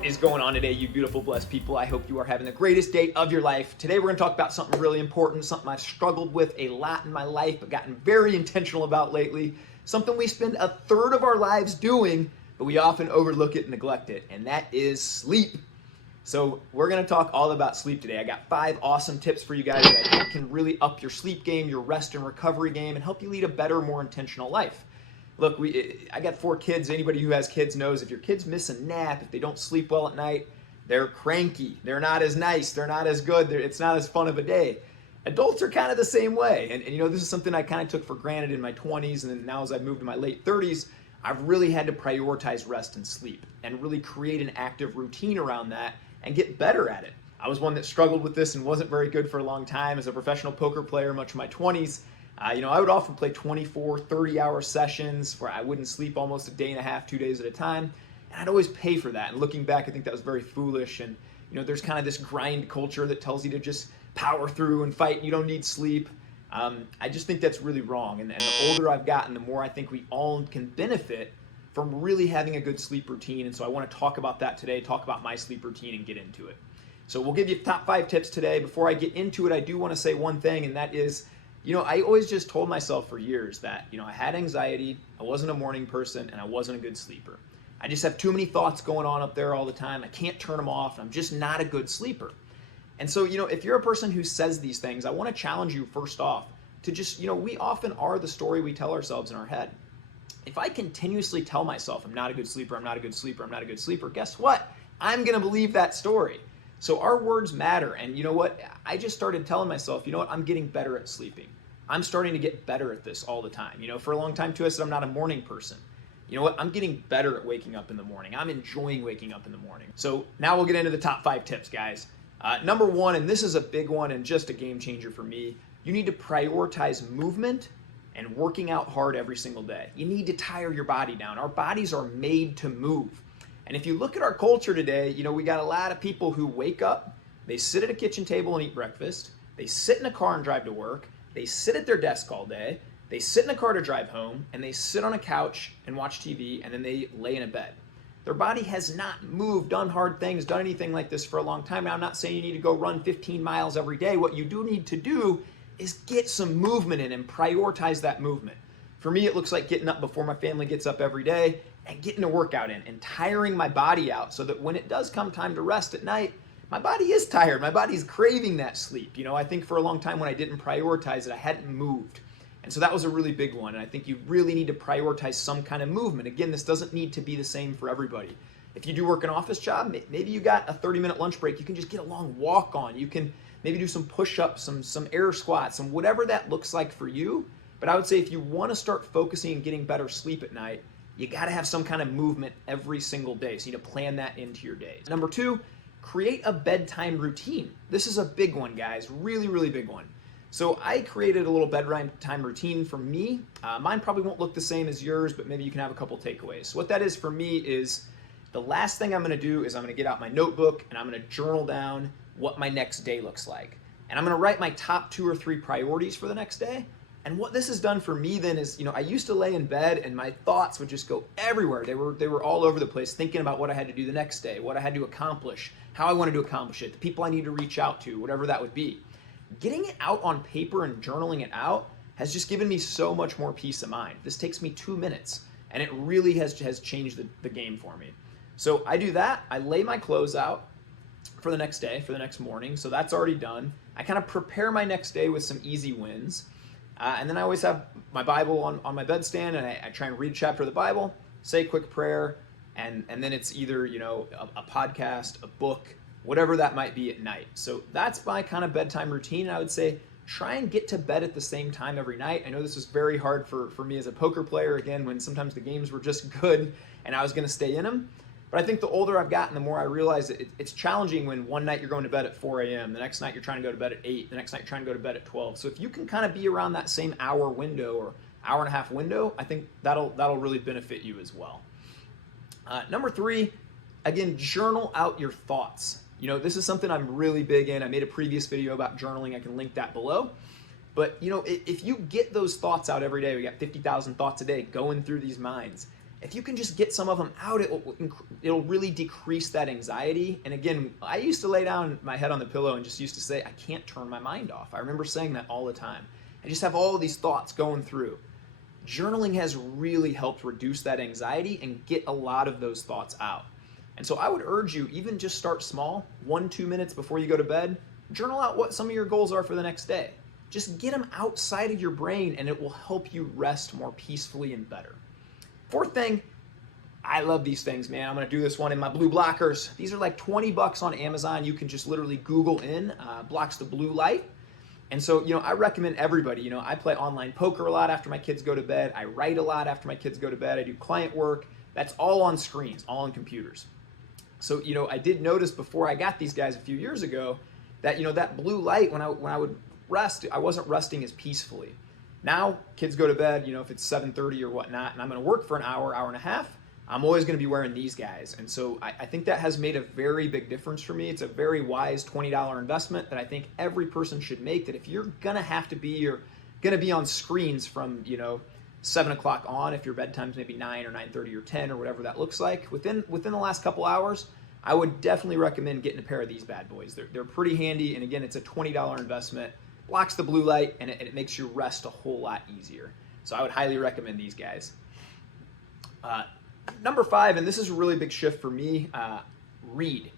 What is going on today, you beautiful, blessed people? I hope you are having the greatest day of your life. Today we're going to talk about something really important, something I've struggled with a lot in my life, but gotten very intentional about lately, something we spend a third of our lives doing, but we often overlook it and neglect it, and that is sleep. So we're going to talk all about sleep today. I got 5 awesome tips for you guys that I think can really up your sleep game, your rest and recovery game, and help you lead a better, more intentional life. Look, I got 4 kids. Anybody who has kids knows if your kids miss a nap, if they don't sleep well at night, they're cranky. They're not as nice. They're not as good. It's not as fun of a day. Adults are kind of the same way. And you know, this is something I kind of took for granted in my 20s. And then now as I've moved to my late 30s, I've really had to prioritize rest and sleep and really create an active routine around that and get better at it. I was one that struggled with this and wasn't very good for a long time as a professional poker player, much of my 20s. I would often play 24, 30-hour sessions where I wouldn't sleep almost a day and a half, 2 days at a time. And I'd always pay for that. And looking back, I think that was very foolish. And, there's kind of this grind culture that tells you to just power through and fight. You don't need sleep. I just think that's really wrong. And the older I've gotten, the more I think we all can benefit from really having a good sleep routine. And so I want to talk about that today, talk about my sleep routine and get into it. So we'll give you top 5 tips today. Before I get into it, I do want to say one thing, and that is, I always just told myself for years that, I had anxiety, I wasn't a morning person, and I wasn't a good sleeper. I just have too many thoughts going on up there all the time. I can't turn them off. I'm just not a good sleeper. And so, if you're a person who says these things, I want to challenge you first off to just, we often are the story we tell ourselves in our head. If I continuously tell myself I'm not a good sleeper, I'm not a good sleeper, I'm not a good sleeper, guess what? I'm going to believe that story. So our words matter. And you know what? I just started telling myself, I'm getting better at sleeping. I'm starting to get better at this all the time. For a long time too, I said I'm not a morning person. You know what? I'm getting better at waking up in the morning. I'm enjoying waking up in the morning. So now we'll get into the top 5 tips, guys. Number 1, and this is a big one and just a game changer for me, you need to prioritize movement and working out hard every single day. You need to tire your body down. Our bodies are made to move. And if you look at our culture today, we got a lot of people who wake up, they sit at a kitchen table and eat breakfast, they sit in a car and drive to work, they sit at their desk all day, they sit in a car to drive home, and they sit on a couch and watch TV, and then they lay in a bed. Their body has not moved, done hard things, done anything like this for a long time. Now, I'm not saying you need to go run 15 miles every day. What you do need to do is get some movement in and prioritize that movement. For me, it looks like getting up before my family gets up every day and getting a workout in and tiring my body out so that when it does come time to rest at night, my body is tired. My body's craving that sleep. I think for a long time when I didn't prioritize it, I hadn't moved. And so that was a really big one. And I think you really need to prioritize some kind of movement. Again, this doesn't need to be the same for everybody. If you do work an office job, maybe you got a 30-minute lunch break. You can just get a long walk on. You can maybe do some push-ups, some air squats, some whatever that looks like for you. But I would say if you want to start focusing and getting better sleep at night, you got to have some kind of movement every single day. So you need to plan that into your days. Number 2, create a bedtime routine. This is a big one, guys. Really, really big one. So I created a little bedtime routine for me. Mine probably won't look the same as yours, but maybe you can have a couple takeaways. So what that is for me is the last thing I'm going to do is I'm going to get out my notebook and I'm going to journal down what my next day looks like. And I'm going to write my top 2 or 3 priorities for the next day. And what this has done for me then is, I used to lay in bed and my thoughts would just go everywhere. They were all over the place, thinking about what I had to do the next day, what I had to accomplish, how I wanted to accomplish it, the people I need to reach out to, whatever that would be. Getting it out on paper and journaling it out has just given me so much more peace of mind. This takes me 2 minutes, and it really has changed the game for me. So I do that. I lay my clothes out for the next day, for the next morning. So that's already done. I kind of prepare my next day with some easy wins. And then I always have my Bible on my bedstand, and I try and read a chapter of the Bible, say a quick prayer, and then it's either, a podcast, a book, whatever that might be at night. So that's my kind of bedtime routine. And I would say try and get to bed at the same time every night. I know this was very hard for me as a poker player, again, when sometimes the games were just good and I was going to stay in them. But I think the older I've gotten, the more I realize that it's challenging when one night you're going to bed at 4 a.m., the next night you're trying to go to bed at 8, the next night you're trying to go to bed at 12. So if you can kind of be around that same hour window or hour and a half window, I think that'll really benefit you as well. Number 3, again, journal out your thoughts. This is something I'm really big in. I made a previous video about journaling. I can link that below. But, if you get those thoughts out every day, we got 50,000 thoughts a day going through these minds. if you can just get some of them out, it'll really decrease that anxiety. And again, I used to lay down my head on the pillow and just used to say, I can't turn my mind off. I remember saying that all the time. I just have all of these thoughts going through. Journaling has really helped reduce that anxiety and get a lot of those thoughts out. And so I would urge you, even just start small, 1-2 minutes before you go to bed, journal out what some of your goals are for the next day. Just get them outside of your brain and it will help you rest more peacefully and better. Fourth thing, I love these things, man. I'm gonna do this one in my blue blockers. These are like 20 bucks on Amazon. You can just literally Google in, blocks the blue light. And so, I recommend everybody, I play online poker a lot after my kids go to bed. I write a lot after my kids go to bed. I do client work. That's all on screens, all on computers. So, I did notice before I got these guys a few years ago that, that blue light, when I would rest, I wasn't resting as peacefully. Now, kids go to bed, if it's 7:30 or whatnot, and I'm going to work for an hour, hour and a half, I'm always going to be wearing these guys. And so I think that has made a very big difference for me. It's a very wise $20 investment that I think every person should make, that if you're going to have to be, you're going to be on screens from, 7 o'clock on, if your bedtime's maybe 9 or 9:30 or 10 or whatever that looks like, within the last couple hours, I would definitely recommend getting a pair of these bad boys. They're pretty handy, and again, it's a $20 investment. Blocks the blue light, and it makes your rest a whole lot easier. So I would highly recommend these guys. Number 5, and this is a really big shift for me, read.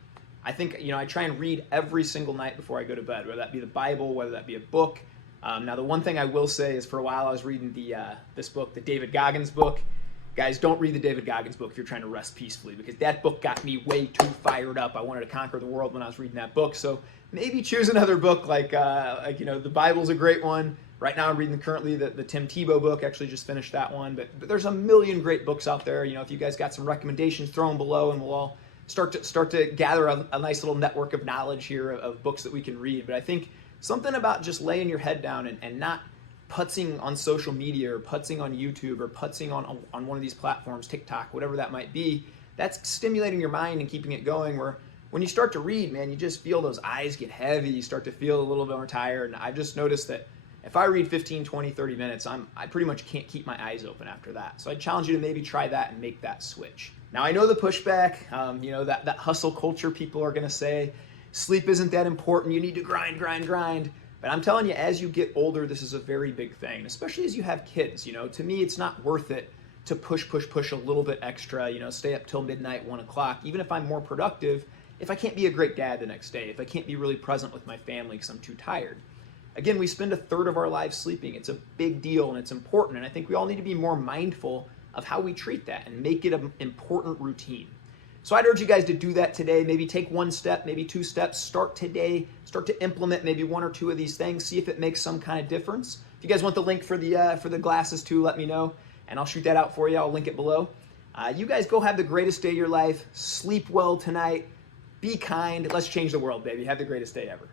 I think, I try and read every single night before I go to bed, whether that be the Bible, whether that be a book. Now, the one thing I will say is for a while I was reading this book, the David Goggins book. Guys, don't read the David Goggins book if you're trying to rest peacefully, because that book got me way too fired up. I wanted to conquer the world when I was reading that book. So maybe choose another book like the Bible's a great one. Right now I'm reading currently the Tim Tebow book. Actually just finished that one. But there's a million great books out there. If you guys got some recommendations, throw them below, and we'll all start to gather a nice little network of knowledge here of books that we can read. But I think something about just laying your head down and not putzing on social media or putzing on YouTube or putzing on one of these platforms, TikTok, whatever that might be, that's stimulating your mind and keeping it going, where when you start to read, man, you just feel those eyes get heavy, you start to feel a little bit more tired. And I've just noticed that if I read 15, 20, 30 minutes, I pretty much can't keep my eyes open after that. So I challenge you to maybe try that and make that switch. Now, I know the pushback, that hustle culture, people are going to say, sleep isn't that important, you need to grind, grind, grind. But I'm telling you, as you get older, this is a very big thing, especially as you have kids. To me, it's not worth it to push a little bit extra, stay up till midnight, 1 o'clock, even if I'm more productive, if I can't be a great dad the next day, if I can't be really present with my family because I'm too tired. Again, we spend a third of our lives sleeping. It's a big deal and it's important. And I think we all need to be more mindful of how we treat that and make it an important routine. So I'd urge you guys to do that today. Maybe take 1 step, maybe 2 steps. Start today. Start to implement maybe 1 or 2 of these things. See if it makes some kind of difference. If you guys want the link for the glasses too, let me know, and I'll shoot that out for you. I'll link it below. You guys go have the greatest day of your life. Sleep well tonight. Be kind. Let's change the world, baby. Have the greatest day ever.